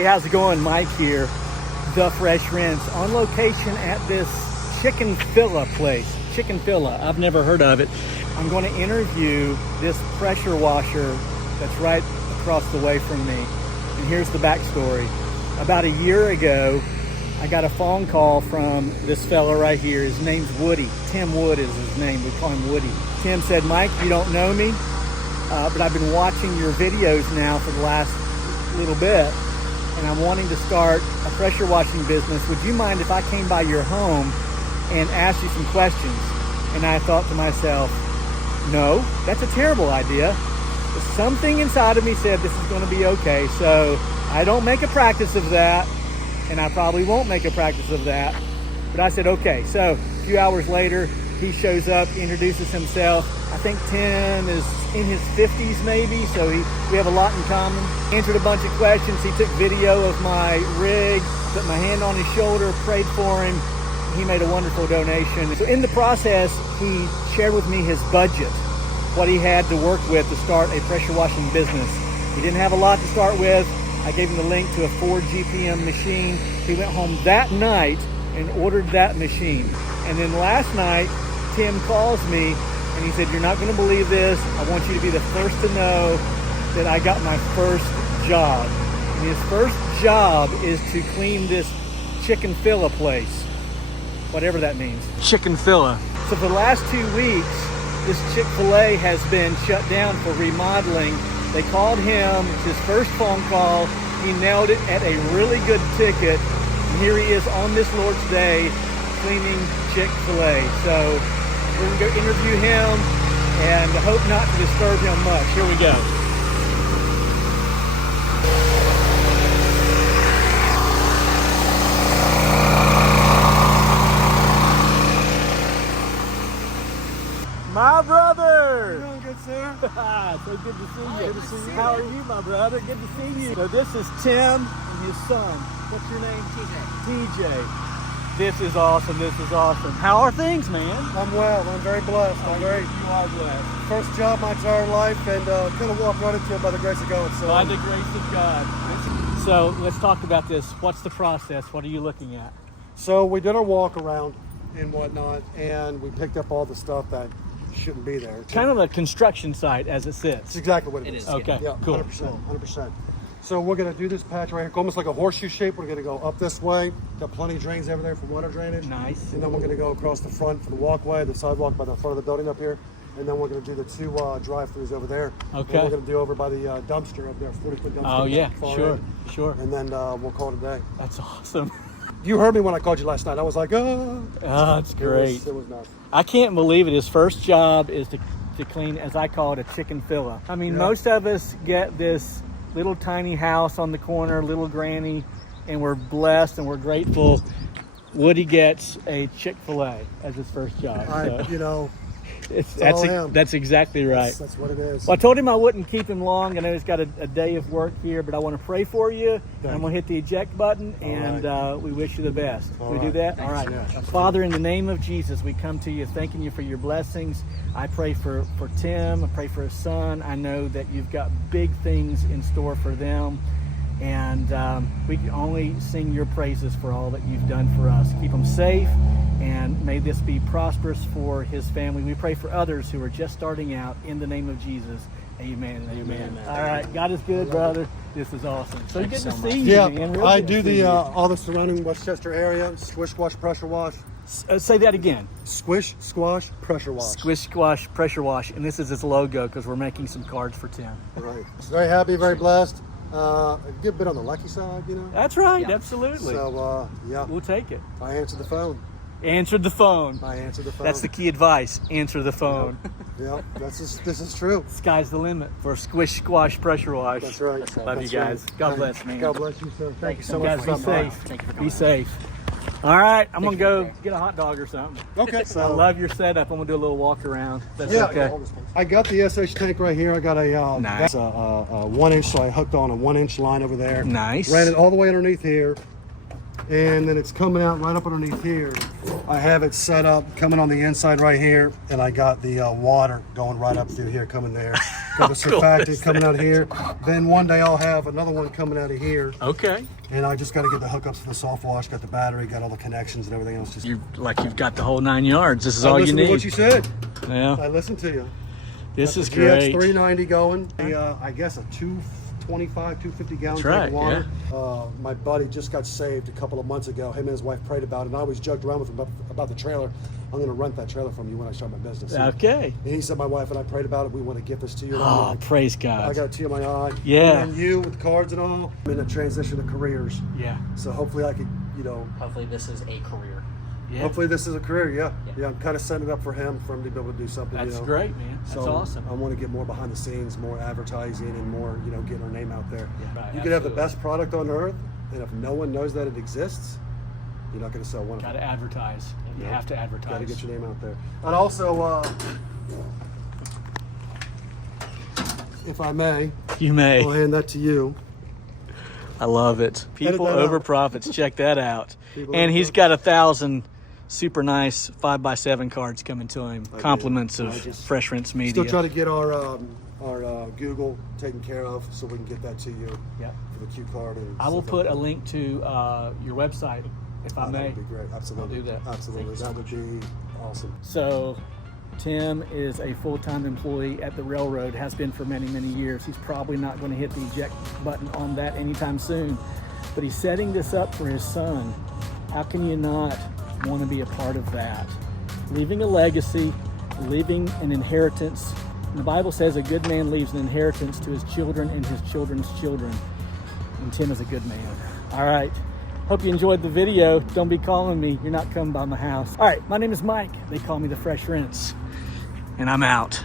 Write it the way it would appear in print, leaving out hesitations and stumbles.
Hey, how's it going? Mike here, The Fresh Rinse, on location at this Chicken Filla place. Chicken Filla, I've never heard of it. I'm going to interview this pressure washer that's right across the way from me. And here's the backstory. About a year ago, I got a phone call from this fella right here. His name's Woody. Tim Wood is his name. We call him Woody. Tim said, Mike, you don't know me, but I've been watching your videos now for the last little bit, and I'm wanting to start a pressure washing business. Would you mind if I came by your home and asked you some questions? And I thought to myself, no, that's a terrible idea. But something inside of me said this is going to be okay. So I don't make a practice of that, and I probably won't make a practice of that. But I said, okay. So a few hours later, he shows up, introduces himself. I think Tim is in his 50s maybe, so we have a lot in common. Answered a bunch of questions. He took video of my rig, put my hand on his shoulder, prayed for him. He made a wonderful donation. So in the process, he shared with me his budget, what he had to work with to start a pressure washing business. He didn't have a lot to start with. I gave him the link to a Ford GPM machine. He went home that night and ordered that machine. And then last night, Tim calls me and he said, you're not going to believe this. I want you to be the first to know that I got my first job. And his first job is to clean this Chicken Filla place, whatever that means. Chicken Filla. So for the last 2 weeks, this Chick-fil-A has been shut down for remodeling. They called him, it's his first phone call. He nailed it at a really good ticket. And here he is on this Lord's Day cleaning Chick-fil-A. So we're gonna go interview him and hope not to disturb him much. Here we go. My brother! You doing good, sir? So good to see you. Good to see you. How are you, my brother? Good to see you. So this is Tim and his son. What's your name? TJ. TJ. This is awesome. This is awesome. How are things, man? I'm well. I'm very blessed. I'm very. You are blessed. First job my entire life, and kind of walked right into it by the grace of God. So By the grace of God. So let's talk about this. What's the process? What are you looking at? So we did our walk around and whatnot, and we picked up all the stuff that shouldn't be there. Kind of a construction site as it It's sits. exactly what it is. Okay, Yeah, cool. 100%. 100%. So we're going to do this patch right here, almost like a horseshoe shape. We're going to go up this way. Got plenty of drains over there for water drainage. Nice. And then we're going to go across the front for the walkway, the sidewalk by the front of the building up here. And then we're going to do the two drive-throughs over there. Okay. And we're going to do over by the dumpster up there, 40-foot dumpster. Oh, yeah, far sure, end. sure. And then we'll call it a day. That's awesome. You heard me when I called you last night. I was like, oh. Oh, that's great. It was nuts. I can't believe it. His first job is to clean, as I call it, a Chicken Filla. I mean, Yeah. most of us get this little tiny house on the corner, little granny, and we're blessed and we're grateful. Woody gets a Chick-fil-A as his first job. So that's exactly right. That's what it is. Well, I told him I wouldn't keep him long. I know he's got a day of work here, but I want to pray for you. I'm going to hit the eject button, and we wish you the best. All we do right. that? All right. Yeah. Father, in the name of Jesus, we come to you thanking you for your blessings. I pray for Tim. I pray for his son. I know that you've got big things in store for them. And we can only sing your praises for all that you've done for us. Keep them safe, and may this be prosperous for his family. We pray for others who are just starting out. In the name of Jesus, amen and amen. All right, God is good, brother. This is awesome. So good to see you, Yeah, man. Real I good to do see you. all the surrounding Westchester area, squish, squash, pressure wash. Say that again. Squish, squash, pressure wash. Squish, squash, pressure wash. And this is his logo because we're making some cards for Tim. Right. Very happy, very blessed. A good bit on the lucky side, you know. That's right, absolutely. So, yeah, We'll take it. I answered the phone. Answered the phone. I answered the phone. That's the key advice. Answer the phone. Yeah, this is true. Sky's the limit for Squish Squash Pressure Wash. That's right. Love That's you guys. right. God bless, man. God bless you, sir. Thank you so You much guys for be stopping by. safe. Be safe. All right, I'm gonna go get a hot dog or something. Okay. I love your setup. I'm gonna do a little walk around. That's Yeah, okay. I got the SH tank right here. I got a Nice. that's a 1 inch, so I hooked on a 1 inch line over there. Nice. Ran it all the way underneath here, and then it's coming out right up underneath here. I have it set up coming on the inside right here, and I got the water going right up through here, coming there. Got the surfactant coming out here. Then one day I'll have another one coming out of here. Okay. And I just got to get the hookups for the soft wash, got the battery, got all the connections and everything else. Just You've got the whole 9 yards. This is all you listen to need. what you said. Yeah. I listened to you. This is GX great. 390 going. I guess a 225, 250 gallon That's right, tank of water. My buddy just got saved a couple of months ago. Him and his wife prayed about it, and I always joked around with him about the trailer. I'm going to rent that trailer from you when I start my business. Okay. And he said, my wife and I prayed about it. We want to give this to you. And I'm Oh, like, praise I God. got a tear in my eye. Yeah. And then you with cards and all. I'm in a transition of careers. Yeah. So hopefully I could, Hopefully this is a career. Yeah. hopefully this is a career. Yeah. Yeah. I'm kind of setting it up for him to be able to do something. That's great, man. That's So awesome. I want to get more behind the scenes, more advertising, and more, getting our name out there. Yeah, right, You could have the absolutely. best product on earth, and if no one knows that it exists, you're not going to sell one of Got them. to advertise. You have to advertise. Got to get your name out there. And also, if I may, You may. I'll hand that to you. I love it. People that over out. profits. Check that out. People And over he's got 1,000 super nice 5x7 cards coming to him. Compliments I of just Fresh Rinse Media. Still try to get our Google taken care of so we can get that to you Yep. for the Q card. And I will stuff put like a that. link to your website if I That may. would be great. Absolutely. I'll do that. Absolutely. That would be awesome. So Tim is a full-time employee at the railroad, has been for many, many years. He's probably not going to hit the eject button on that anytime soon, but he's setting this up for his son. How can you not want to be a part of that? Leaving a legacy, leaving an inheritance. The Bible says a good man leaves an inheritance to his children and his children's children. And Tim is a good man. All right. Hope you enjoyed the video. Don't be calling me. You're not coming by my house. All right. My name is Mike. They call me the Fresh Rinse. And I'm out.